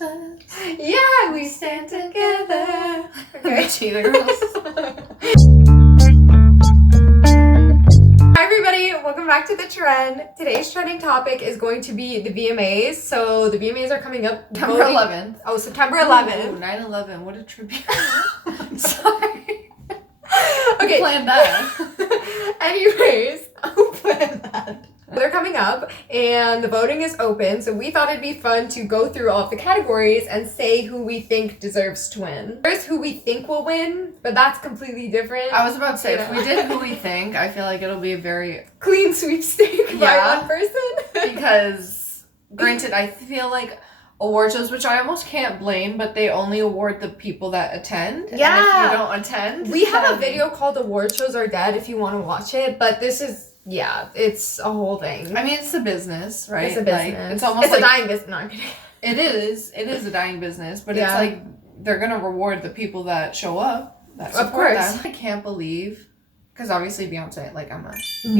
Yeah, we stand together. Okay, Cheetah Girls. Hi everybody, welcome back to The Trend. Today's trending topic is going to be the VMAs. So the VMAs are coming up September 11th. Oh, September 11th. Ooh, 9/11, what a tribute. Sorry. Okay. Who planned that? Anyways, who planned that? They're coming up and the voting is open, so we thought it'd be fun to go through all of the categories and say who we think deserves to win. There's who we think will win, but that's completely different. I was about to say, if we did who we think, I feel like it'll be a very clean sweepstake by one person. Because, granted, I feel like award shows, which I almost can't blame, but they only award the people that attend. Yeah. And if you don't attend, we have a video called Award Shows Are Dead if you want to watch it, but this is, yeah, it's a whole thing. I mean, it's a business, right? It's a business. Like, it's almost a dying business. No, I'm kidding. It is a dying business, but Yeah. it's like they're gonna reward the people that show up, that support them. I can't believe, because obviously Beyonce, like I'm a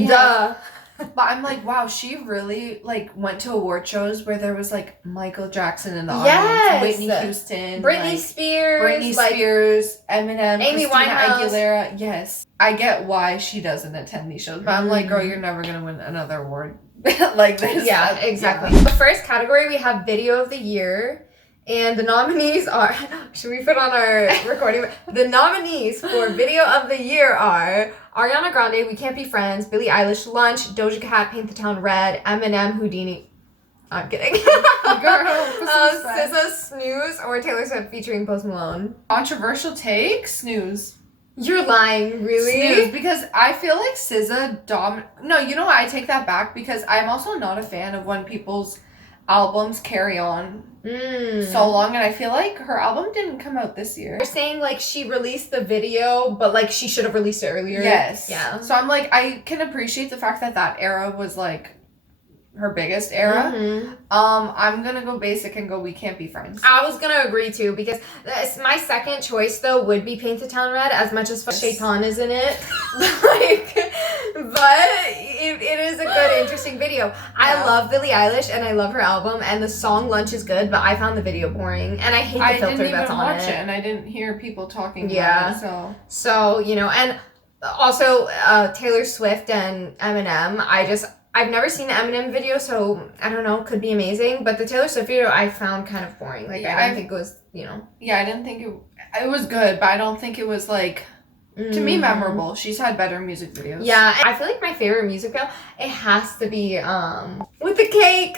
Duh. But I'm like, wow, she really like went to award shows where there was like Michael Jackson in the Yes. audience, Whitney Houston, Britney Spears, Eminem, Amy Christina Winehouse. Aguilera. Yes, I get why she doesn't attend these shows, but I'm like, girl, you're never gonna win another award like this. Yeah, exactly. The first category, we have Video of the Year. And the nominees are, should we put on our recording? The nominees for Video of the Year are Ariana Grande, We Can't Be Friends, Billie Eilish, Lunch, Doja Cat, Paint the Town Red, Eminem, Houdini. I'm kidding. SZA, Snooze, or Taylor Swift featuring Post Malone. Controversial take? Snooze. You're lying, really? Snooze, because I feel like SZA No, you know what? I take that back because I'm also not a fan of when people's albums carry on so long, and I feel like her album didn't come out this year. They're saying like she released the video, but like she should have released it earlier. Yes. Yeah. So I'm like, I can appreciate the fact that that era was like her biggest era. I'm gonna go basic and go We Can't Be Friends. I was gonna agree too, because my second choice though would be Paint the Town Red, as much as Shaitan is in it. But it is a good, interesting video. Yeah. I love Billie Eilish and I love her album, and the song Lunch is good, but I found the video boring and I hate the filter that's on it. I didn't even watch it, and I didn't hear people talking about it. So you know, and also Taylor Swift and Eminem. I've never seen an Eminem video, so I don't know, could be amazing. But the Taylor Swift video I found kind of boring. Like, I didn't think it was, you know. Yeah, I didn't think it was good, but I don't think it was, like, to me, memorable. She's had better music videos. Yeah, I feel like my favorite music video, it has to be, With the Cake.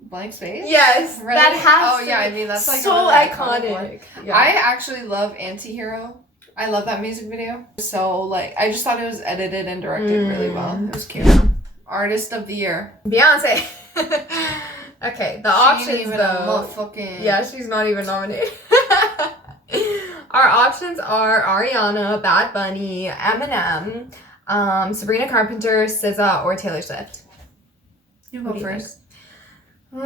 Blank Space? Yes, really? That has to be. I mean, that's, like, so really iconic. Yeah. I actually love Antihero. I love that music video. So, like, I just thought it was edited and directed really well. It was cute. Artist of the Year. Beyonce. Okay, the options though. Yeah, she's not even nominated. Our options are Ariana, Bad Bunny, Eminem, Sabrina Carpenter, SZA, or Taylor Swift. You go first. I'm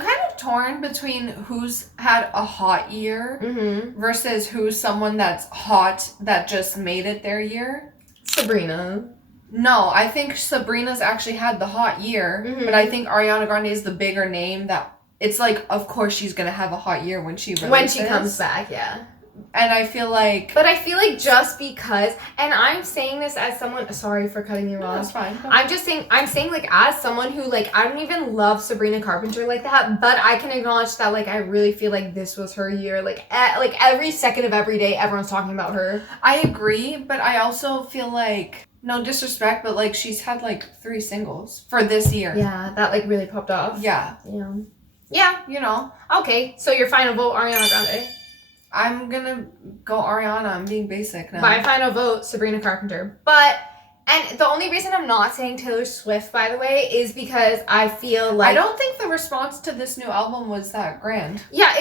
kind of torn between who's had a hot year versus who's someone that's hot that just made it their year. Sabrina. No, I think Sabrina's actually had the hot year, but I think Ariana Grande is the bigger name that it's like, of course she's gonna have a hot year when she comes back, yeah. And I feel like... But I feel like just because... And I'm saying this as someone... Sorry for cutting you off. No, that's fine. I'm saying like as someone who like... I don't even love Sabrina Carpenter like that, but I can acknowledge that like I really feel like this was her year. Like every second of every day, everyone's talking about her. I agree, but I also feel like... No disrespect, but like she's had like 3 singles for this year. Yeah, that like really popped off. Yeah. Yeah, you know. Okay, so your final vote, Ariana Grande. I'm gonna go Ariana. I'm being basic now. My final vote, Sabrina Carpenter. And the only reason I'm not saying Taylor Swift, by the way, is because I feel like... I don't think the response to this new album was that grand. Yeah,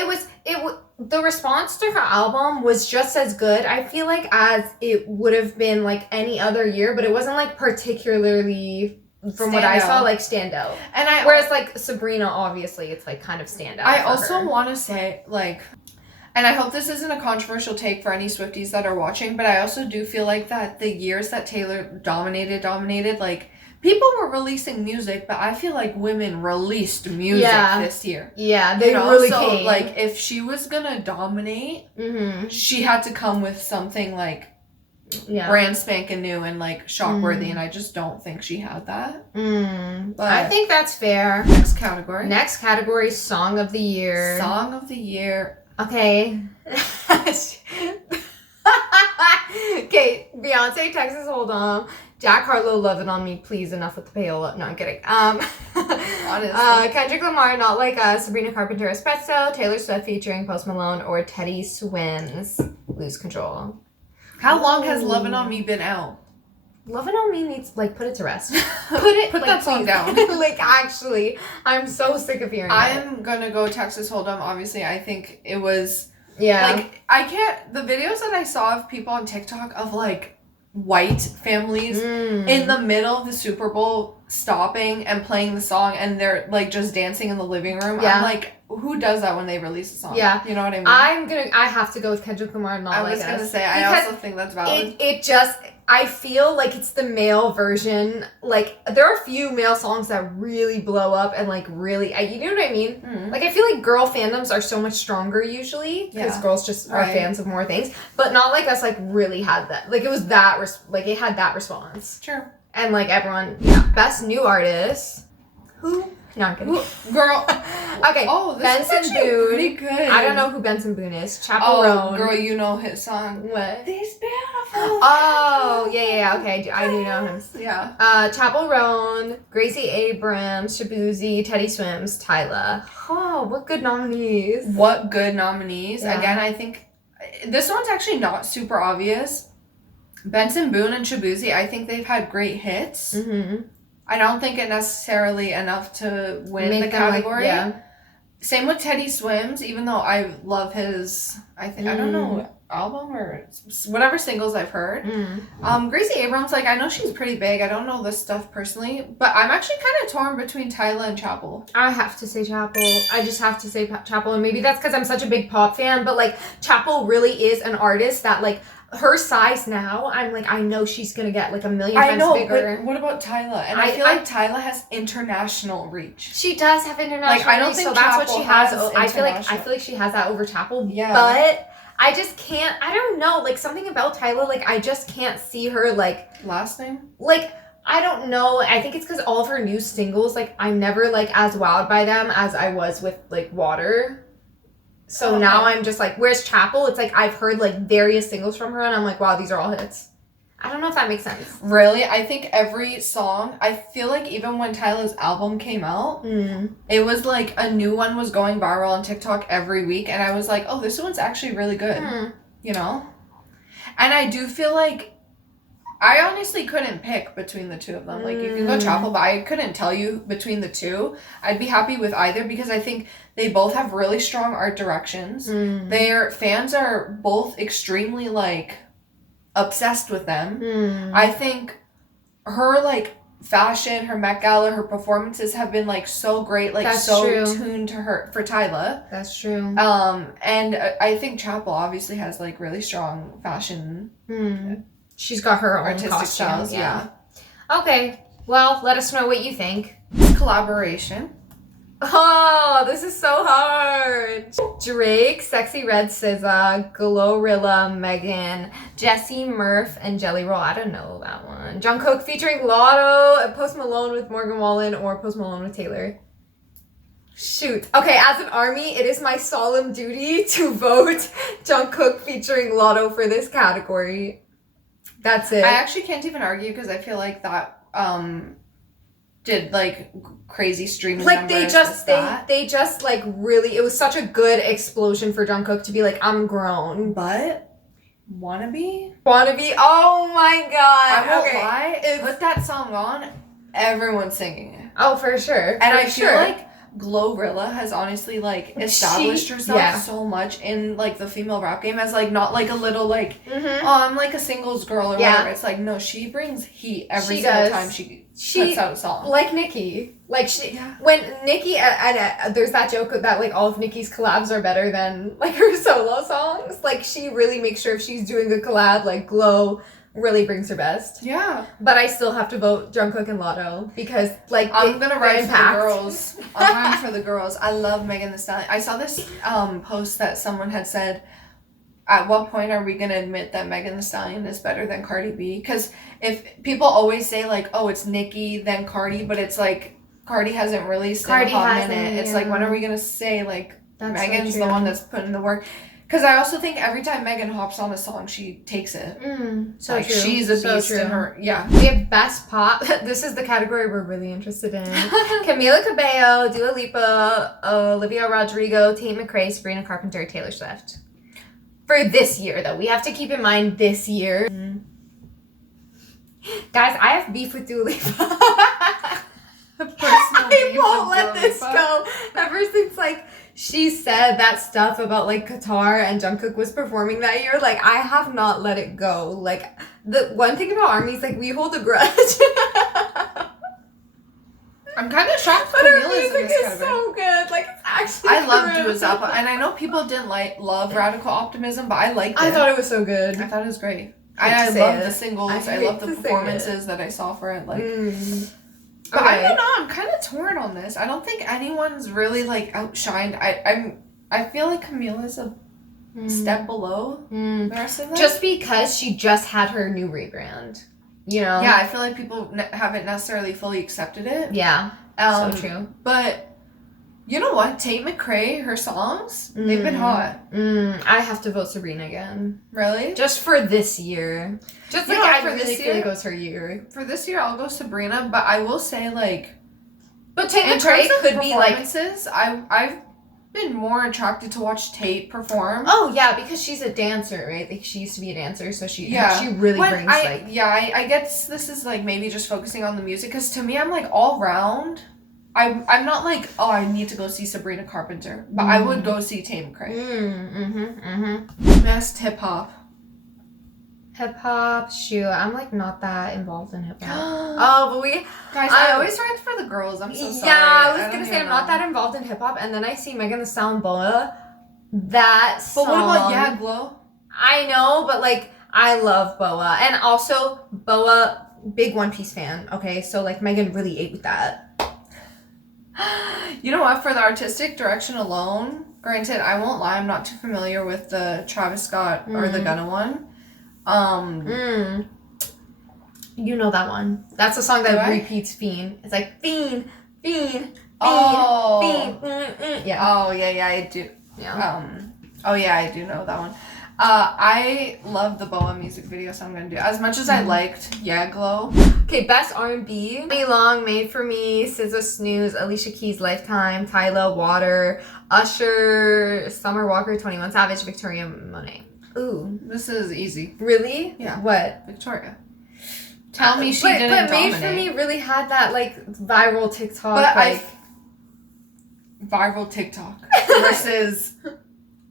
the response to her album was just as good, I feel like, as it would have been like any other year, but it wasn't like particularly... From what I saw, like, stand out. Whereas, like, Sabrina, obviously, it's, like, kind of stand out. I also want to say, like, and I hope this isn't a controversial take for any Swifties that are watching, but I also do feel like that the years that Taylor dominated, like, people were releasing music, but I feel like women released music this year. Yeah, they really so, came. Like, if she was gonna dominate, she had to come with something, like, brand spanking new and, like, shock-worthy, and I just don't think she had that. But I think that's fair. Next category. Next category, Song of the Year. Song of the Year. Okay. Okay, Beyonce, Texas Hold'em. Jack Harlow, Love It On Me, Please, enough with the payola. No, I'm kidding. Honestly. Kendrick Lamar, Not Like Us, Sabrina Carpenter, Espresso, Taylor Swift featuring Post Malone, or Teddy Swims, Lose Control. How long has Love It On Me been out? Love It On Me needs, like, put it to rest. Put that song down. Like, actually, I'm so sick of hearing it. I'm gonna go Texas Hold'em. Obviously, I think it was... Yeah. Like, I can't... The videos that I saw of people on TikTok of, like, white families in the middle of the Super Bowl stopping and playing the song, and they're, like, just dancing in the living room. Yeah. I'm like, who does that when they release a song? Yeah. You know what I mean? I have to go with Kendrick Lamar, Not Like Us. I was gonna say, I also think that's valid. It just... I feel like it's the male version. Like, there are a few male songs that really blow up and, like, really... you know what I mean? Like, I feel like girl fandoms are so much stronger usually because girls just are fans of more things. But Not Like Us, like, really had that. Like, it was that... it had that response. Sure. And, like, everyone... Best New Artist. Who? No, I'm kidding. Girl. Okay. Oh, this Benson is actually Boone. pretty good. I don't know who Benson Boone is. Chaperone. Oh, girl, you know his song. What? These beautiful. Oh, yeah, okay. I do know him. Yeah. Chapel Roan, Gracie Abrams, Shabuzi, Teddy Swims, Tyla. Oh, what good nominees. What good nominees. Yeah. Again, I think this one's actually not super obvious. Benson Boone and Shabuzi, I think they've had great hits. I don't think it necessarily enough to win the category. Same with Teddy Swims, even though I love his, I don't know, album or whatever singles I've heard. Gracie Abrams, like, I know she's pretty big. I don't know this stuff personally, but I'm actually kind of torn between Tyla and Chappell. I have to say Chappell. I just have to say Chappell, and maybe that's because I'm such a big pop fan, but, like, Chappell really is an artist that, like, her size now, I'm like, I know she's gonna get like a million times bigger. But what about Tyla? And I feel like Tyla has international reach. She does have international reach, I don't think so that's what she has. I feel like she has that over Chappell. Yeah. But I just can't, I don't know, like something about Tyla, like I just can't see her like... Last name? Like, I don't know. I think it's because all of her new singles, like I'm never like as wowed by them as I was with like Water. So now I'm just like, where's Chappell? It's like I've heard like various singles from her and I'm like, wow, these are all hits. I don't know if that makes sense. Really? I think every song, I feel like even when Tyla's album came out, it was like a new one was going viral on TikTok every week. And I was like, oh, this one's actually really good. You know? And I do feel like I honestly couldn't pick between the two of them. Like, you can go Chappell, but I couldn't tell you between the two. I'd be happy with either because I think they both have really strong art directions. Their fans are both extremely, like, obsessed with them. I think her, like, fashion, her Met Gala, her performances have been, like, so great. Like, That's so true. tuned to her, for Tyla. That's true. And I think Chappell obviously has, like, really strong fashion She's got her own artistic costume. styles, yeah. Okay, well, let us know what you think. Collaboration. Oh, this is so hard. Drake, Sexy Red SZA, Glorilla, Megan, Jessie Murph, and Jelly Roll. I don't know that one. Jungkook featuring Lotto, Post Malone with Morgan Wallen, or Post Malone with Taylor. Shoot. Okay, as an army, it is my solemn duty to vote Jungkook featuring Lotto for this category. That's it. I actually can't even argue because I feel like that did like crazy streaming like numbers. they just like really, it was such a good explosion for Jungkook to be like, I'm grown. But Wannabe, oh my god. I won't lie. Put that song on, everyone's singing it. Oh, for sure. And I feel like Glorilla has honestly like established herself so much in like the female rap game as like not like a little like oh, I'm like a singles girl or whatever. It's like no, she brings heat every single time she puts out a song. Like Nicki. Like when Nicki there's that joke that like all of Nicki's collabs are better than like her solo songs. Like she really makes sure if she's doing a collab like Glow, really brings her best. Yeah. But I still have to vote Jungkook and Lotto because, like, I'm gonna write for the impact. girls. I'm writing for the girls. I love Megan Thee Stallion. I saw this post that someone had said, at what point are we gonna admit that Megan Thee Stallion is better than Cardi B? Because if people always say like, oh, it's Nicki then Cardi, but it's like Cardi hasn't released in a hot minute. It's like, when are we gonna say like Megan's the one that's putting the work? Because I also think every time Megan hops on a song, she takes it. So like, true. She's a beast true. in her. Yeah. We have best pop. This is the category we're really interested in. Camila Cabello, Dua Lipa, Olivia Rodrigo, Tate McRae, Sabrina Carpenter, Taylor Swift. For this year, though. We have to keep in mind this year. Guys, I have beef with Dua Lipa. I won't let this go. Ever since, like, she said that stuff about, like, Qatar and Jungkook was performing that year, like, I have not let it go. Like, the one thing about ARMY is, like, we hold a grudge. I'm kind of shocked But her Camila's in music this is category. so good. Like, it's actually I love good. Dua Lipa, and I know people didn't love Radical Optimism, but I liked it. I thought it was so good. I thought it was great. I And I hate to love say the it. singles. I I hate love the to say performances that I saw for it. Like, but Okay. I don't know. I'm kind of torn on this. I don't think anyone's really like outshined. I feel like Camila's a step below the rest of them. Just because she just had her new rebrand, you know? Yeah, I feel like people haven't necessarily fully accepted it. Yeah. So true. But you know what? Tate McRae, her songs, they've been hot. I have to vote Sabrina again. Really? Just for this year. Just You like know, I for really this feel year- like it was her year. For this year, I'll go Sabrina, but I will say, like, But Tate in McRae terms of could be like, performances, I've been more attracted to watch Tate perform. oh yeah, because she's a dancer, right? Like she used to be a dancer, so she really brings like. I guess this is like maybe just focusing on the music, because to me, I'm like all round. I'm not like, oh, I need to go see Sabrina Carpenter, but I would go see Tate McRae. Best hip hop. Hip hop, shoot, I'm like not that involved in hip hop. Oh, but we. Guys, I always write for the girls. I'm so sorry. Yeah, I was gonna say I'm not that involved in hip hop, and then I see Megan Thee Stallion Boa. That song. But what about Yeah Glow? I know, but like I love Boa, and also Boa, big One Piece fan. Okay, so like Megan really ate with that. You know what? For the artistic direction alone, granted, I won't lie, I'm not too familiar with the Travis Scott or the Gunna one. You know that one. That's a song that repeats Fiend. It's like Fiend, Fiend, Fiend, Oh. Fiend. Yeah. Oh, yeah, I do. Yeah. Oh, yeah, I do know that one. I love the Boa music video, so I'm gonna do it. As much as I liked Yeah Glow. Okay, best R&B. Be Long, Made for Me, SZA, Snooze, Alicia Keys, Lifetime, Tyla, Water, Usher, Summer Walker, 21 Savage, Victoria Monet. Ooh. This is easy. Really? Yeah. What? Victoria. Tell me she didn't But dominate. Made for Me really had that, like, viral TikTok, But like... Viral TikTok versus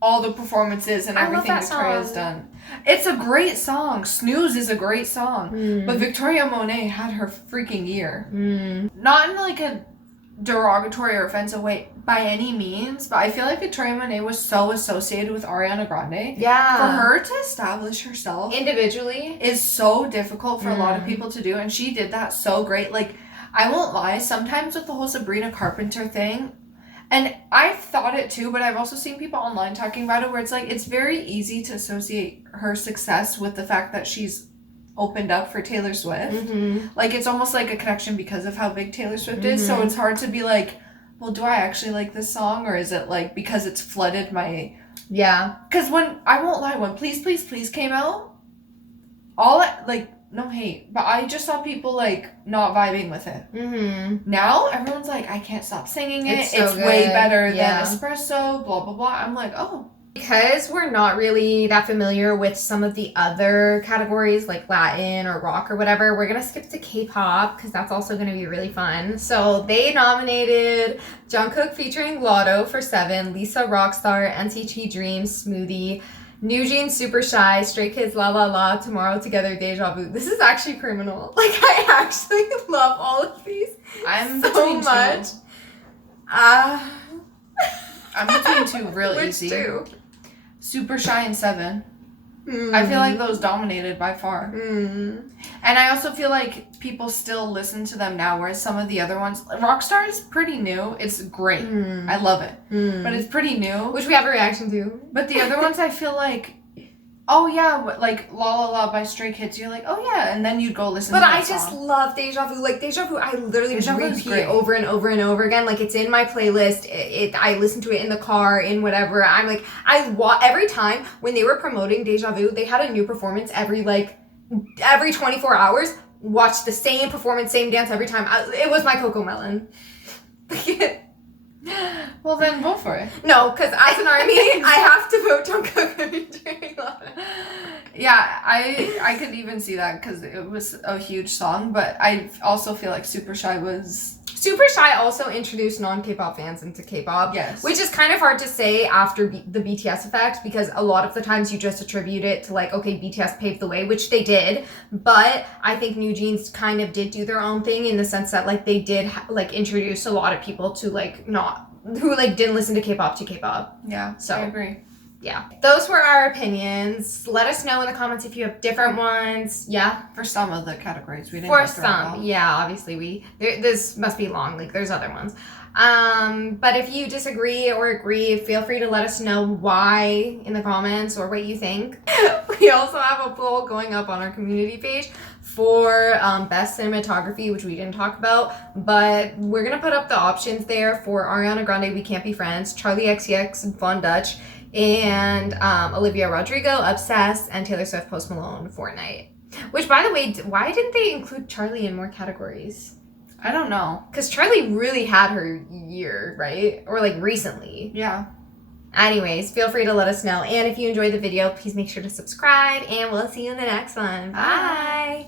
all the performances and I love everything that Victoria's song. done. It's a great song. Snooze is a great song. But Victoria Monet had her freaking year. Not in like a derogatory or offensive way by any means, but I feel like Victoria Monet was so associated with Ariana Grande. Yeah. For her to establish herself individually is so difficult for a lot of people to do, and she did that so great. Like, I won't lie, sometimes with the whole Sabrina Carpenter thing, and I've thought it too, but I've also seen people online talking about it where it's like, it's very easy to associate her success with the fact that she's opened up for Taylor Swift. Like, it's almost like a connection because of how big Taylor Swift is, so it's hard to be like, well, do I actually like this song, or is it like because it's flooded my... Yeah. Because I won't lie, when Please Please Please came out, no hate, but I just saw people like not vibing with it. Now everyone's like, I can't stop singing it. It's way better than Espresso, blah, blah, blah. I'm like, oh. Because we're not really that familiar with some of the other categories like Latin or rock or whatever, we're going to skip to K-pop because that's also going to be really fun. So they nominated Jungkook featuring Lotto for 7, Lisa Rockstar, NCT Dreams, Smoothie, New Jeans Super Shy, Stray Kids La La La, Tomorrow Together, Deja Vu. This is actually criminal. Like, I actually love all of these so much. I'm between two real Which easy. two? Super Shy and 7. I feel like those dominated by far. Mm. And I also feel like people still listen to them now, whereas some of the other ones, Rockstar is pretty new. It's great. I love it. But it's pretty new. Which we have a reaction to. But the other ones, I feel like, oh yeah, like La La La by Stray Kids, you're like, oh yeah, and then you go listen to that But I just love Deja Vu. Like, Deja Vu, I literally Deja Vu is repeat great. over and over and over again. Like, it's in my playlist. I listen to it in the car, in whatever. I'm like, every time when they were promoting Deja Vu, they had a new performance every 24 hours. Watch the same performance, same dance every time. It was my Coco Melon. Well, then vote for it. No, because as an army, I have to vote Jungkook every day. Yeah, I could even see that because it was a huge song, but I also feel like Super Shy was... Super Shy also introduced non-K-pop fans into K-pop. Yes. Which is kind of hard to say after the BTS effect, because a lot of the times you just attribute it to like, okay, BTS paved the way, which they did. But I think New Jeans kind of did do their own thing in the sense that like they did like introduce a lot of people to like who like didn't listen to K-pop. Yeah, so I agree. Yeah. Those were our opinions. Let us know in the comments if you have different ones. Yeah. For some of the categories, we didn't For go through them all. some, yeah, obviously this must be long, like there's other ones. But if you disagree or agree, feel free to let us know why in the comments or what you think. We also have a poll going up on our community page for best cinematography, which we didn't talk about, but we're gonna put up the options there for Ariana Grande, We Can't Be Friends, Charlie XCX, Von Dutch, and Olivia Rodrigo, Obsessed, and Taylor Swift, Post Malone, Fortnite. Which, by the way, why didn't they include Charlie in more categories? I don't know. Because Charlie really had her year, right? Or like recently. Yeah. Anyways, feel free to let us know. And if you enjoyed the video, please make sure to subscribe, and we'll see you in the next one. Bye.